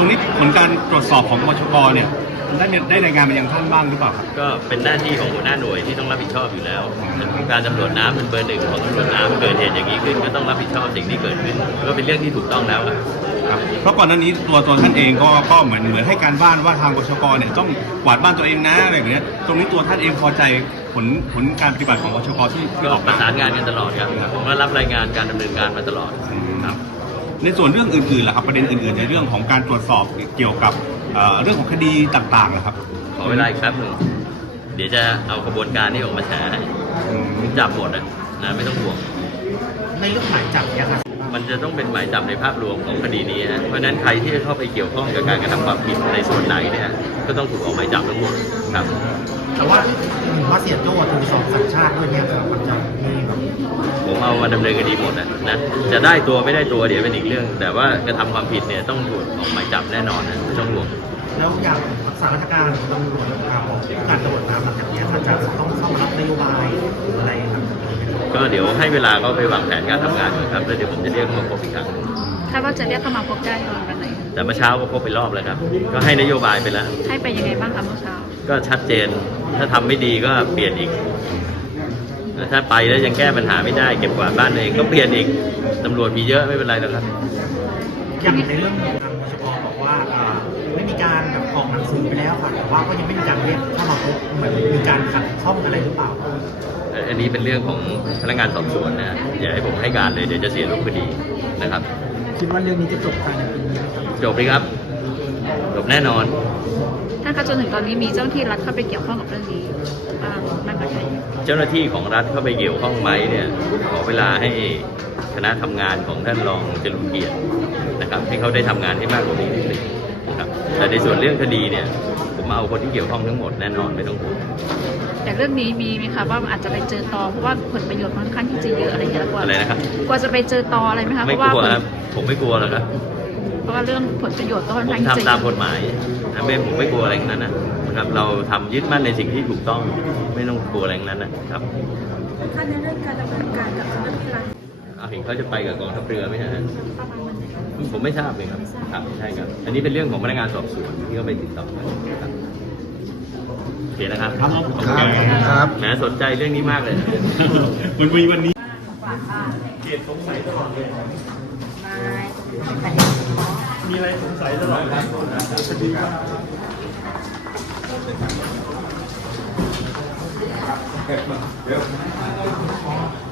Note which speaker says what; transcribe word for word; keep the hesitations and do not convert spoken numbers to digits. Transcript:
Speaker 1: รงนี้ผลการตรวจสอบของปปชกเนี่ยได้ได้รายงานมายังท่านบ้างหรือเปล่าครับ
Speaker 2: ก็เป็นหน้าที่ของหัวหน้าหน่วยที่ต้องรับผิดชอบอยู่แล้วการตำรวจน้ำเป็นเบอร์หนึ่งของตำรวจน้ำเกิดเหตุอย่างนี้ขึ้นก็ต้องรับผิดชอบสิ่งที่เกิดขึ้นก็เป็นเรื่องที่ถูกต้องแล้ว
Speaker 1: ครับเพราะก่อนหน้านี้ตัวตัวท่านเองก็ก็เหมือนเหมือนให้การบ้านว่าทางปปชกเนี่ยต้องกวาดบ้านตัวเองนะอะไรอย่างเงี้ยตรงนี้ตัวท่านเองพอใจผลผลการปฏิบัติของปปชกที่ที่ออก
Speaker 2: ประสานงานกันตลอดครับผมก็รับรายงานการดำเนินการมาตลอดครับ
Speaker 1: ในส่วนเรื่องอื่นๆล่ะครับประเด็นอื่นๆในเรื่องของการตรวจสอบเกี่ยวกับเรื่องของคดีต่างๆนะครับ
Speaker 2: ขอเวลาอีกแป๊บหนึ่งเดี๋ยวจะเอากระบวนการนี้ออกมาแฉให้จับหมดนะนะไม่ต้องห่วง
Speaker 3: ในเรื่องหมายจับเนี่ยครับ
Speaker 2: มันจะต้องเป็นหมายจับในภาพรวมของคดีนี้ฮะเพราะฉะนั้นใครที่จะเข้าไปเกี่ยวข้องกับการกระทำความผิดในส่วนไหนเนี่ยก็ต้องถูกออกหมายจับทั้งหมดครับ
Speaker 3: แต่ว่าว่าเสียโจ้ถูกสอบสัญชาติด้วยเนี่ยครับมันจะมีแบบ
Speaker 2: ผมเอามาดำเนินคดีหมดนะนะจะได้ตัวไม่ได้ตัวเดี๋ยวเป็นอีกเรื่อง แต่ว่ากระทำความผิดเนี่ยต้องถูกออกหมายจับแน่นอนนะไม่ต้องห่วง
Speaker 3: แล้วอย่างรักษาราชการของตำรวจนะครับของการตำรวจน้ำหลังจากนี้มันจะต้องเข้ามารับนโยบายหรืออะไรครับ
Speaker 2: ก็เดี๋ยวให้เวลาก็ไปวางแผนการทำงานก่อนครับแล้วเดี๋ยวผมจะเรียกมาพบอีกครั้ง
Speaker 4: คาดว่าจะเรียกเข้ามาพบได้ตอนวันไหน
Speaker 2: แต่เมื่อเช้าก็พบไปรอบแล้วครับก็ให้นโยบายไปแล้ว
Speaker 4: ให้ไปยังไงบ้างครับเมื่อเช้า
Speaker 2: ก็ชัดเจนถ้าทำไม่ดีก็เปลี่ยนอีกถ้าไปแล้วยังแก้ปัญหาไม่ได้เก็บกวาดบ้านเองก็เปลี่ยนอีกตำรวจมีเยอะไม่เป็นไรหรอกครับ
Speaker 3: อย่างในเรื่องของทางปปชบอกว่าไม่มีการแบบออกหนังสือไปแล้วค่ะแต่ว่าก็ยังไม่มีการเรียกเข้ามาพบเหมือนมีการขัดข้องอะไรหรือเปล่า
Speaker 2: อันนี้เป็นเรื่องของพนักงานสอบสวนนะอย่าให้ผมให้การเลยเดี๋ยวจะเสียรูปคดีนะครับ
Speaker 3: คิดว่าเรื่องนี้จะจบภายในปีนี้
Speaker 2: จบไหมครับจบแน่นอน
Speaker 4: ถ้าจนถึงตอนนี้มีเจ้าหน้าที่รัฐเข้าไปเกี่ยวข้องกับเรื่องนี้บ้างมากน้อยแค่ไหน
Speaker 2: เจ้าหน้าที่ของรัฐเข้าไปเกี่ยวข้องไหมเนี่ยขอเวลาให้คณะทำงานของท่านรองจรุนเกียรตินะครับให้เขาได้ทำงานให้มากกว่านี้นิดนึงนะครับแต่ในส่วนเรื่องคดีเนี่ยผมเอาคนที่เกี่ยวข้องทั้งหมดแน่นอนไม่ต้องห่วง
Speaker 4: แต่เรื่องนี้มีไหมคะว่าอาจจะไปเจอตอเพราะว่าผลประโยชน์ค่อนข้างที่จะเยอะอะไรอย่างเงี้ยกว่า
Speaker 2: อะไรนะครับ
Speaker 4: กว่าจะไปเจอตออะไรไหมคะ
Speaker 2: ไม่กลัวครับผมไม่กลัวหรอกครับ
Speaker 4: เพราะว่าเรื่องผลประโยชน์ก็ค่อน
Speaker 2: ข้างผมทำตามกฎหมายไม่ผมไม่กลัวอะไรนั้นนะครับเราทำยึดมั่นในสิ่งที่ถูกต้องไม่ต้องกลัวอะไรนั้นนะครับ
Speaker 4: ท่านในเรื่องการดำเนินการกับเจ้าหน้าที่รัฐ
Speaker 2: เห็นเขาจะไปกับกองทัพเรือไหมฮะผมไม่ทราบเลยครับครับใช่ครับอันนี้เป็นเรื่องของพนักงานสอบสวนที่เขาไปติดต่อกันครับโอเคนะครับ
Speaker 1: ครับ
Speaker 2: ครับแหมสนใจเรื่องนี้มากเลย
Speaker 1: มันมีวันนี้
Speaker 2: เกียรติสงสัยตลอดเลย
Speaker 1: มีอะไรสงสัยตลอดครับ